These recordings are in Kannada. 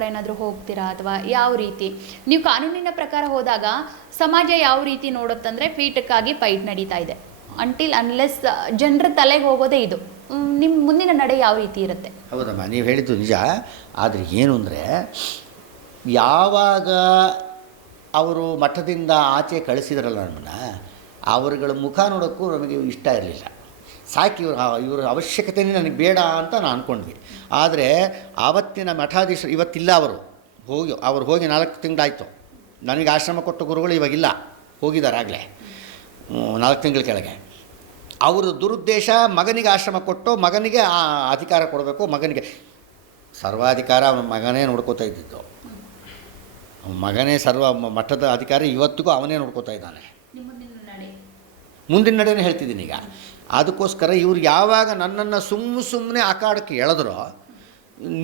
ಪ್ರಕಾರ ಏನಾದರೂ ಹೋಗ್ತೀರಾ ಅಥವಾ ಯಾವ ರೀತಿ? ನೀವು ಕಾನೂನಿನ ಪ್ರಕಾರ ಹೋದಾಗ ಸಮಾಜ ಯಾವ ರೀತಿ ನೋಡುತ್ತಂದರೆ ಪೀಠಕ್ಕಾಗಿ ಫೈಟ್ ನಡೀತಾ ಇದೆ, ಅಂಟಿಲ್ ಅನ್ಲೆಸ್ ಜನರ ತಲೆಗೆ ಹೋಗೋದೇ ಇದು. ನಿಮ್ಮ ಮುಂದಿನ ನಡೆ ಯಾವ ರೀತಿ ಇರುತ್ತೆ? ಹೌದಮ್ಮ, ನೀವು ಹೇಳಿದ್ದು ನಿಜ. ಆದರೆ ಏನು ಅಂದರೆ, ಯಾವಾಗ ಅವರು ಮಠದಿಂದ ಆಚೆ ಕಳಿಸಿದ್ರಲ್ಲ ನಮ್ಮನ್ನು, ಅವರುಗಳ ಮುಖ ನೋಡೋಕ್ಕೂ ನಮಗೆ ಇಷ್ಟ ಇರಲಿಲ್ಲ. ಸಾಕಿ ಇವ್ರ ಅವಶ್ಯಕತೆಯೇ ನನಗೆ ಬೇಡ ಅಂತ ನಾನು ಅಂದ್ಕೊಂಡ್ವಿ. ಆದರೆ ಆವತ್ತಿನ ಮಠಾಧೀಶರು ಇವತ್ತಿಲ್ಲ. ಅವರು ಹೋಗಿ 4 ತಿಂಗಳಾಯಿತು. ನನಗೆ ಆಶ್ರಮ ಕೊಟ್ಟ ಗುರುಗಳು ಇವಾಗಿಲ್ಲ, ಹೋಗಿದ್ದಾರೆ ಆಗಲೇ 4 ತಿಂಗಳ ಕೆಳಗೆ. ಅವ್ರ ದುರುದ್ದೇಶ ಮಗನಿಗೆ ಆಶ್ರಮ ಕೊಟ್ಟು ಮಗನಿಗೆ ಅಧಿಕಾರ ಕೊಡಬೇಕು, ಮಗನಿಗೆ ಸರ್ವಾಧಿಕಾರ ಅವನ ಮಗನೇ ನೋಡ್ಕೋತಾ ಇದ್ದಿದ್ದು. ಮಗನೇ ಸರ್ವ ಮಠದ ಅಧಿಕಾರಿ, ಇವತ್ತಿಗೂ ಅವನೇ ನೋಡ್ಕೋತಾ ಇದ್ದಾನೆ. ಮುಂದಿನ ನಡೆನೇ ಹೇಳ್ತಿದ್ದೀನಿ ಈಗ. ಅದಕ್ಕೋಸ್ಕರ ಇವ್ರು ಯಾವಾಗ ನನ್ನನ್ನು ಸುಮ್ಮನೆ ಅಖಾಡಕ್ಕೆ ಎಳೆದ್ರೋ,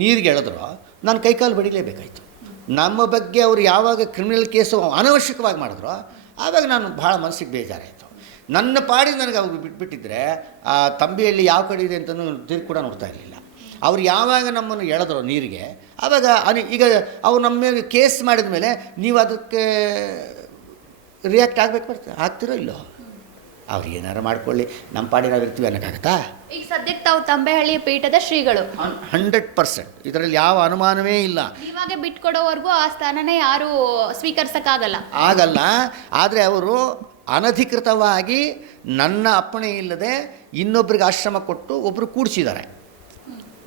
ನೀರಿಗೆ ಎಳೆದ್ರೋ, ನಾನು ಕೈಕಾಲು ಬಡಿಲೇಬೇಕಾಯಿತು. ನಮ್ಮ ಬಗ್ಗೆ ಅವರು ಯಾವಾಗ ಕ್ರಿಮಿನಲ್ ಕೇಸು ಅನವಶ್ಯಕವಾಗಿ ಮಾಡಿದ್ರೋ ಆವಾಗ ನಾನು ಭಾಳ ಮನಸ್ಸಿಗೆ ಬೇಜಾರಾಯಿತು. ನನ್ನ ಪಾಡಿ ನನಗೆ ಅವ್ರು ಬಿಟ್ಬಿಟ್ಟಿದ್ರೆ ಆ ತಂಬಿಯಲ್ಲಿ ಯಾವ ಕಡೆ ಇದೆ ಅಂತಲೂ ತಿರುಗಿ ಕೂಡ ನೋಡ್ತಾ ಇರಲಿಲ್ಲ. ಅವ್ರು ಯಾವಾಗ ನಮ್ಮನ್ನು ಎಳೆದ್ರೋ ನೀರಿಗೆ, ಆವಾಗ ಈಗ ಅವ್ರು ನಮ್ಮ ಮೇಲೆ ಕೇಸ್ ಮಾಡಿದ ಮೇಲೆ ನೀವು ಅದಕ್ಕೆ ರಿಯಾಕ್ಟ್ ಆಗ್ತಿರೋ ಇಲ್ಲೋ? ಅವ್ರು ಏನಾರು ಮಾಡ್ಕೊಳ್ಳಿ, ನಮ್ಮ ಪಾಡಿ ನಾವು ಇರ್ತೀವಿ ಅನ್ನೋಕ್ಕಾಗತ್ತಾ? ಈಗ ಸದ್ಯಕ್ಕೆ ತಾವು ತಂಬೆಹಳ್ಳಿ ಪೀಠದ ಶ್ರೀಗಳು 100%, ಇದರಲ್ಲಿ ಯಾವ ಅನುಮಾನವೇ ಇಲ್ಲ. ಇವಾಗ ಬಿಟ್ಕೊಡೋವರೆಗೂ ಆ ಸ್ಥಾನನೇ ಯಾರೂ ಸ್ವೀಕರಿಸೋಕ್ಕಾಗಲ್ಲ. ಆದರೆ ಅವರು ಅನಧಿಕೃತವಾಗಿ ನನ್ನ ಅಪ್ಪಣೆ ಇಲ್ಲದೆ ಇನ್ನೊಬ್ರಿಗೆ ಆಶ್ರಮ ಕೊಟ್ಟು ಒಬ್ಬರು ಕೂಡಿಸಿದ್ದಾರೆ,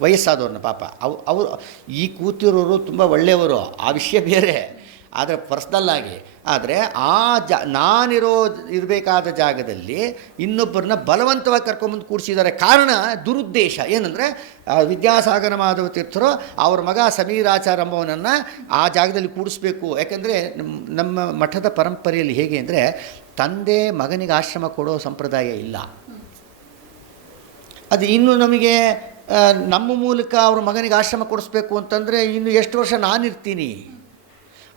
ವಯಸ್ಸಾದವ್ರನ್ನ. ಪಾಪ ಅವರು ಈ ಕೂತಿರೋರು ತುಂಬ ಒಳ್ಳೆಯವರು, ಆ ವಿಷಯ ಬೇರೆ. ಆದರೆ ಪರ್ಸ್ನಲ್ಲಾಗಿ ಆದರೆ ಇರಬೇಕಾದ ಜಾಗದಲ್ಲಿ ಇನ್ನೊಬ್ಬರನ್ನ ಬಲವಂತವಾಗಿ ಕರ್ಕೊಂಬಂದು ಕೂಡಿಸಿದ್ದಾರೆ. ಕಾರಣ ದುರುದ್ದೇಶ ಏನಂದರೆ, ವಿದ್ಯಾಸಾಗರ ಮಾಧವ ತೀರ್ಥರು ಅವ್ರ ಮಗ ಸಮೀರಾಚಾರ್ಯ ಎಂಬವನನ್ನು ಆ ಜಾಗದಲ್ಲಿ ಕೂಡಿಸ್ಬೇಕು. ಯಾಕೆಂದರೆ ನಮ್ಮ ಮಠದ ಪರಂಪರೆಯಲ್ಲಿ ಹೇಗೆ ಅಂದರೆ, ತಂದೆ ಮಗನಿಗೆ ಆಶ್ರಮ ಕೊಡೋ ಸಂಪ್ರದಾಯ ಇಲ್ಲ. ಅದು ಇನ್ನು ನಮಗೆ ನಮ್ಮ ಮೂಲಕ ಅವ್ರ ಮಗನಿಗೆ ಆಶ್ರಮ ಕೊಡಿಸ್ಬೇಕು ಅಂತಂದರೆ ಇನ್ನು ಎಷ್ಟು ವರ್ಷ ನಾನಿರ್ತೀನಿ,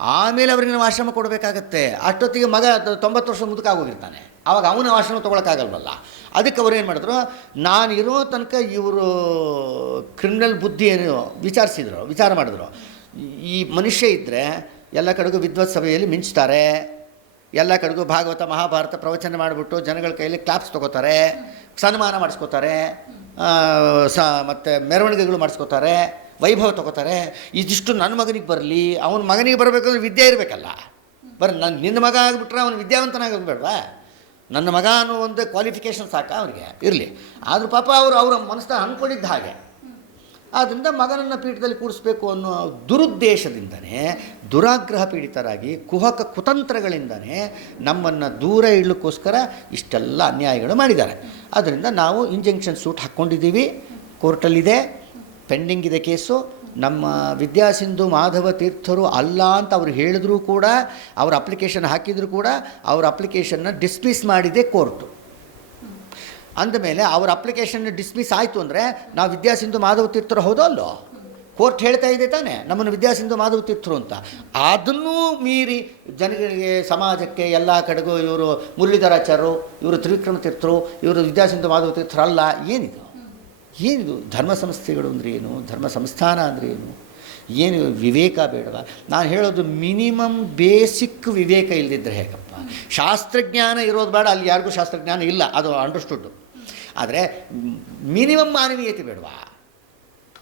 ಆಮೇಲೆ ಅವ್ರಿಗೆ ನಾವು ಆಶ್ರಮ ಕೊಡಬೇಕಾಗತ್ತೆ. ಅಷ್ಟೊತ್ತಿಗೆ ಮಗ 90 ವರ್ಷ ಮುದುಕಾಗೋಗಿರ್ತಾನೆ, ಆವಾಗ ಅವನ ಆಶ್ರಮ ತೊಗೊಳಕ್ಕಾಗಲ್ವಲ್ಲ. ಅದಕ್ಕೆ ಅವ್ರು ಏನು ಮಾಡಿದ್ರು, ನಾನು ಇರೋ ತನಕ ಇವರು ಕ್ರಿಮಿನಲ್ ಬುದ್ಧಿ ಏನು ವಿಚಾರ ಮಾಡಿದ್ರು. ಈ ಮನುಷ್ಯ ಇದ್ದರೆ ಎಲ್ಲ ಕಡೆಗೂ ವಿದ್ವತ್ ಸಭೆಯಲ್ಲಿ ಮಿಂಚ್ತಾರೆ, ಎಲ್ಲ ಕಡೆಗೂ ಭಾಗವತ ಮಹಾಭಾರತ ಪ್ರವಚನ ಮಾಡಿಬಿಟ್ಟು ಜನಗಳ ಕೈಯಲ್ಲಿ ಕ್ಲಾಪ್ಸ್ ತೊಗೋತಾರೆ, ಸನ್ಮಾನ ಮಾಡಿಸ್ಕೋತಾರೆ, ಮತ್ತು ಮೆರವಣಿಗೆಗಳು ಮಾಡಿಸ್ಕೋತಾರೆ, ವೈಭವ ತೊಗೋತಾರೆ. ಇದಿಷ್ಟು ನನ್ನ ಮಗನಿಗೆ ಬರಲಿ, ಅವನ ಮಗನಿಗೆ ಬರಬೇಕಂದ್ರೆ ವಿದ್ಯೆ ಇರಬೇಕಲ್ಲ. ನಿನ್ನ ಮಗ ಆಗಿಬಿಟ್ರೆ ಅವನು ವಿದ್ಯಾವಂತನಾಗೋದು ಬೇಡವಾ? ನನ್ನ ಮಗ ಅನ್ನೋ ಒಂದು ಕ್ವಾಲಿಫಿಕೇಷನ್ ಸಾಕು ಅವರಿಗೆ ಇರಲಿ. ಆದರೂ ಪಾಪ ಅವ್ರ ಮನಸ್ಸನ್ನ ಅಂದ್ಕೊಂಡಿದ್ದ ಹಾಗೆ. ಆದ್ದರಿಂದ ಮಗನನ್ನು ಪೀಠದಲ್ಲಿ ಕೂಡಿಸ್ಬೇಕು ಅನ್ನೋ ದುರುದ್ದೇಶದಿಂದನೇ, ದುರಾಗ್ರಹ ಪೀಡಿತರಾಗಿ ಕುಹಕ ಕುತಂತ್ರಗಳಿಂದನೇ ನಮ್ಮನ್ನು ದೂರ ಇಡಲಿಕ್ಕೋಸ್ಕರ ಇಷ್ಟೆಲ್ಲ ಅನ್ಯಾಯಗಳು ಮಾಡಿದ್ದಾರೆ. ಆದ್ದರಿಂದ ನಾವು ಇಂಜಂಕ್ಷನ್ ಸೂಟ್ ಹಾಕ್ಕೊಂಡಿದ್ದೀವಿ, ಕೋರ್ಟಲ್ಲಿದೆ, ಪೆಂಡಿಂಗ್ ಇದೆ ಕೇಸು. ನಮ್ಮ ವಿದ್ಯಾಸಿಂಧು ಮಾಧವ ತೀರ್ಥರು ಅಲ್ಲ ಅಂತ ಅವ್ರು ಹೇಳಿದ್ರು ಕೂಡ, ಅವ್ರ ಅಪ್ಲಿಕೇಶನ್ ಹಾಕಿದರೂ ಕೂಡ ಅವ್ರ ಅಪ್ಲಿಕೇಶನ್ನ ಡಿಸ್ಮಿಸ್ ಮಾಡಿದೆ ಕೋರ್ಟು. ಅಂದಮೇಲೆ ಅವ್ರ ಅಪ್ಲಿಕೇಶನ್ ಡಿಸ್ಮಿಸ್ ಆಯಿತು ಅಂದರೆ ನಾವು ವಿದ್ಯಾಸಿಂಧು ಮಾಧವ ತೀರ್ಥರು ಹೌದೋ ಅಲ್ಲೋ? ಕೋರ್ಟ್ ಹೇಳ್ತಾ ಇದೆ ತಾನೇ ನಮ್ಮನ್ನು ವಿದ್ಯಾಸಿಂಧು ಮಾಧವ ತೀರ್ಥರು ಅಂತ. ಅದನ್ನೂ ಮೀರಿ ಜನಗಳಿಗೆ, ಸಮಾಜಕ್ಕೆ, ಎಲ್ಲ ಕಡೆಗೂ ಇವರು ಮುರಳೀಧರಾಚಾರ್ಯರು, ಇವರು ತ್ರಿವಿಕ್ರಮ ತೀರ್ಥರು, ಇವರು ವಿದ್ಯಾಸಿಂಧು ಮಾಧವ ತೀರ್ಥರು ಅಲ್ಲ. ಏನಿದು ಧರ್ಮ ಸಂಸ್ಥೆಗಳು ಅಂದರೆ ಏನು? ಧರ್ಮ ಸಂಸ್ಥಾನ ಅಂದರೆ ಏನು ವಿವೇಕ ಬೇಡವಾ? ನಾನು ಹೇಳೋದು ಮಿನಿಮಮ್ ಬೇಸಿಕ್ ವಿವೇಕ ಇಲ್ಲದಿದ್ದರೆ ಹೇಗಪ್ಪ? ಶಾಸ್ತ್ರಜ್ಞಾನ ಇರೋದು ಬೇಡ, ಅಲ್ಲಿ ಯಾರಿಗೂ ಶಾಸ್ತ್ರಜ್ಞಾನ ಇಲ್ಲ, ಅದು ಅಂಡರ್ಸ್ಟುಡ್ಡು. ಆದರೆ ಮಿನಿಮಮ್ ಮಾನವೀಯತೆ ಬೇಡವಾ?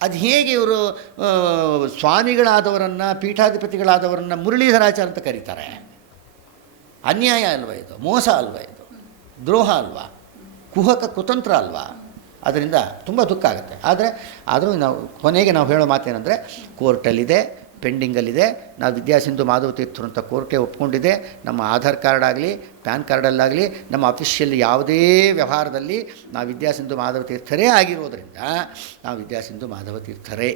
ಅದು ಹೇಗೆ ಇವರು ಸ್ವಾಮಿಗಳಾದವರನ್ನು, ಪೀಠಾಧಿಪತಿಗಳಾದವರನ್ನು ಮುರಳೀಧರಾಚಾರ್ಯ ಅಂತ ಕರೀತಾರೆ? ಅನ್ಯಾಯ ಅಲ್ವಾ ಇದು? ಮೋಸ ಅಲ್ವಾ ಇದು? ದ್ರೋಹ ಅಲ್ವಾ? ಕುಹಕ ಕುತಂತ್ರ ಅಲ್ವಾ? ಅದರಿಂದ ತುಂಬ ದುಃಖ ಆಗುತ್ತೆ. ಆದರೂ ಕೊನೆಗೆ ನಾವು ಹೇಳೋ ಮಾತೇನೆಂದರೆ, ಕೋರ್ಟಲ್ಲಿದೆ, ಪೆಂಡಿಂಗಲ್ಲಿದೆ. ನಾವು ವಿದ್ಯಾಸಿಂಧು ಮಾಧವ ತೀರ್ಥರು ಅಂತ ಕೋರ್ಟೇ ಒಪ್ಕೊಂಡಿದೆ. ನಮ್ಮ ಆಧಾರ್ ಕಾರ್ಡ್ ಆಗಲಿ, ಪ್ಯಾನ್ ಕಾರ್ಡಲ್ಲಾಗಲಿ, ನಮ್ಮ ಅಫಿಷಿಯಲ್ ಯಾವುದೇ ವ್ಯವಹಾರದಲ್ಲಿ ನಾವು ವಿದ್ಯಾಸಿಂಧು ಮಾಧವ ತೀರ್ಥರೇ ಆಗಿರೋದರಿಂದ ನಾವು ವಿದ್ಯಾಸಿಂಧು ಮಾಧವ ತೀರ್ಥರೇ.